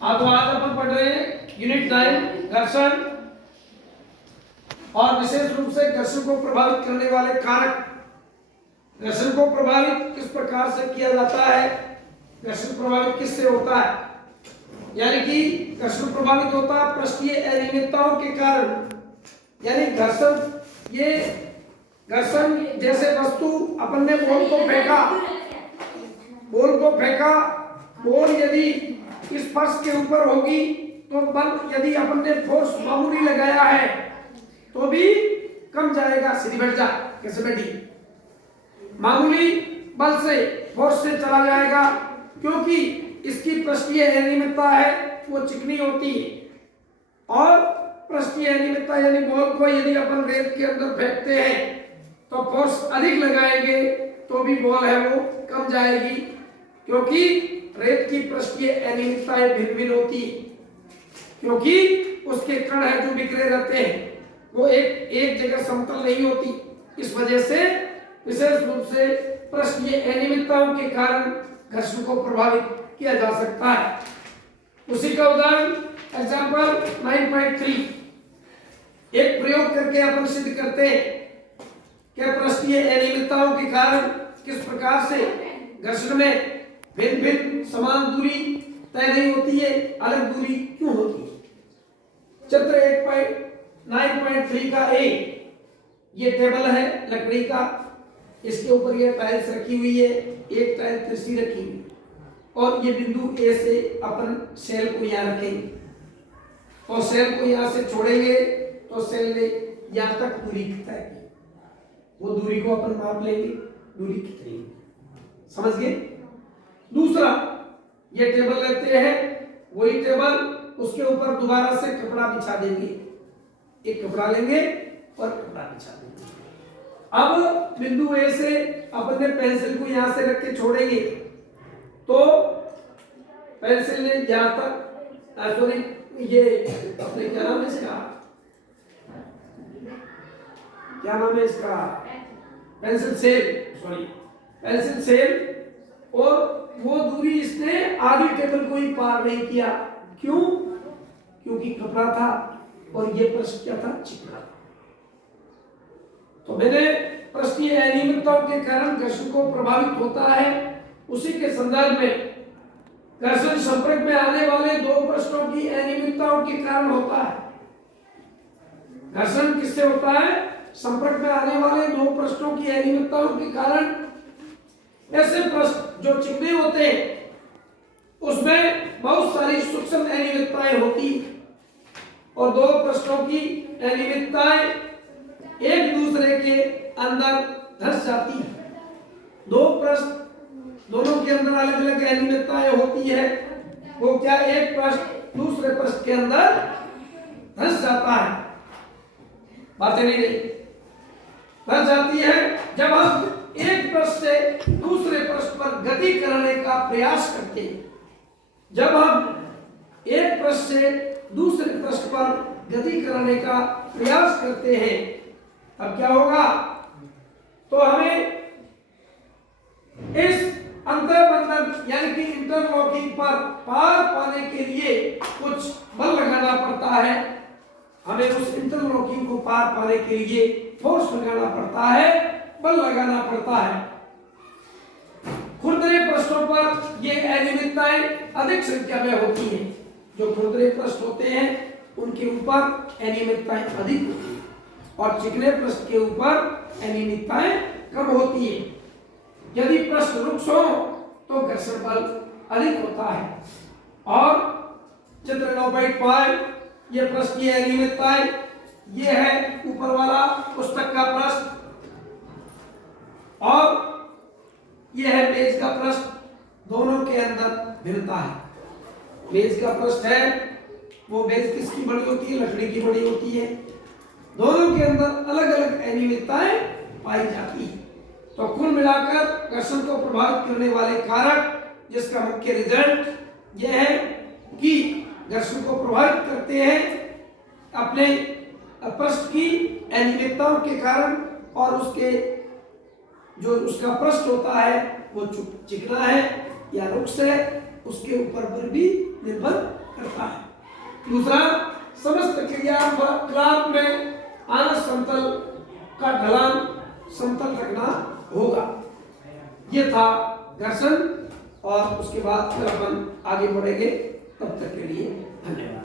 तो आज अपन पढ़ रहे हैं यूनिट 9 घर्षण और विशेष रूप से घर्षण को प्रभावित करने वाले कारक। घर्षण को प्रभावित किस प्रकार से किया जाता है, घर्षण प्रभावित किससे होता है, यानी कि घर्षण प्रभावित होता है पृष्ठीय अनियमितताओं के कारण। यानी घर्षण, ये घर्षण जैसे वस्तु अपन ने बॉल को फेंका, बॉल यदि इस फर्श के ऊपर होगी तो बल यदि अपन ने फोर्स मामूली लगाया है तो भी कम जाएगा, सीधी बैठ जा, कैसे बैठी, मामूली बल से फोर्स से चला जाएगा, क्योंकि इसकी पृष्ठीय अनियमितता है, वो चिकनी होती है। और पृष्ठीय अनियमितता यानी बॉल को यदि अपन रेत के अंदर फेंकते हैं तो फोर्स अधिक लगाएंगे तो भी बॉल है वो कम जाएगी, क्योंकि रेत की पृष्ठीय अनियमितताएं भिन्न भिन्न होती है, क्योंकि उसके कण है जो बिखरे रहते हैं, वो एक जगह समतल नहीं होती। इस वजह से विशेष रूप से पृष्ठीय अनियमितताओं के कारण घर्षण को प्रभावित किया जा सकता है। उसी का उदाहरण एग्जांपल 9.3 एक प्रयोग करके अपन सिद्ध करते हैं कि पृष्ठीय अनियमितताओं के कारण किस प्रकार से घर्षण में भिन्न भिन्न समान दूरी तय नहीं होती है, अलग दूरी क्यों होती है। चित्र 9.3 का ए, ये टेबल है लकड़ी का, इसके ऊपर ये टाइल्स रखी हुई है, एक टाइल तिरछी रखी हुई, और ये बिंदु ए से अपन सेल को यहाँ रखेंगे और सेल को यहाँ से छोड़ेंगे तो सेल ने यहाँ तक दूरी तय की, वो दूरी को अपन माप लेंगे, दूरी कितनी है, समझ गए। दूसरा, ये टेबल लेते हैं, वही टेबल, उसके ऊपर दोबारा से कपड़ा बिछा देंगे, एक कपड़ा लेंगे और कपड़ा बिछा देंगे। अब बिंदु ए से अपन ने पेंसिल को यहां से रख के छोड़ेंगे तो पेंसिल ने यहां तक, सॉरी, ये अपने क्या नाम है इसका, क्या नाम है इसका, pencil cell, sorry pencil cell, और वो दूरी इसने आधी टेबल को ही पार नहीं किया, क्यों, क्योंकि कपड़ा था और ये पृष्ठ क्या था, चिकना था। तो मैंने पृष्ठीय अनियमितताओं के कारण घर्षण को प्रभावित होता है, उसी के संदर्भ में घर्षण संपर्क में आने वाले दो पृष्ठों की अनियमितताओं के कारण होता है। घर्षण किससे होता है, संपर्क में आने वाले दो पृष्ठों की अनियमितताओं के कारण। ऐसे पृष्ठ जो चिकने होते हैं उसमें बहुत सारी सूक्ष्म अनियमितताएं होती और दो पृष्ठों की अनियमितताएं एक दूसरे के अंदर धंस जाती है। दो पृष्ठ, दोनों के अंदर अलग अलग अनियमितताएं होती है, वो क्या, एक पृष्ठ दूसरे पृष्ठ के अंदर धंस जाता है, बातें नहीं धंस जाती है। जब हम एक पृष्ठ से दूसरे पृष्ठ पर गति करने का प्रयास करते हैं, जब हम एक पृष्ठ से दूसरे पृष्ठ पर गति करने का प्रयास करते हैं, तब क्या होगा, तो हमें इस अंतर्बंधन यानी कि इंटरलॉकिंग पर पार पाने के लिए कुछ बल लगाना पड़ता है। हमें उस इंटरलॉकिंग को पार पाने के लिए फोर्स लगाना पड़ता है, बल लगाना पड़ता है। खुरदरे पृष्ठों पर ये अनियमितताएं अधिक संख्या में होती हैं। जो खुरदरे पृष्ठ होते हैं उनके ऊपर अनियमितताएं अधिक होती हैं और चिकने पृष्ठ के ऊपर अनियमितताएं कम होती है। यदि पृष्ठ रुक्ष हो तो घर्षण बल अधिक होता है। और चित्र 9.5, ये पृष्ठीय अनियमितताएं, ये है ऊपर वाला पुस्तक का पृष्ठ और यह है मेज का पृष्ठ, दोनों के अंदर भिन्नता है। मेज का पृष्ठ है, वो मेज किसकी बड़ी होती है, लकड़ी की बड़ी होती है, दोनों के अंदर अलग अलग अनियमितताएं पाई जाती है। तो कुल मिलाकर घर्षण को प्रभावित करने वाले कारक, जिसका मुख्य रिजल्ट यह है कि घर्षण को प्रभावित करते हैं अपने पृष्ठ की अनियमितताओं के कारण, और उसके जो उसका पृष्ठ होता है वो चिकना है या रुक्ष है उसके ऊपर पर भी निर्भर करता है। दूसरा, समस्त क्रियाकलाप में आना समतल का ढलान समतल रखना होगा। ये था घर्षण, और उसके बाद फिर अपन आगे बढ़ेंगे तब तक।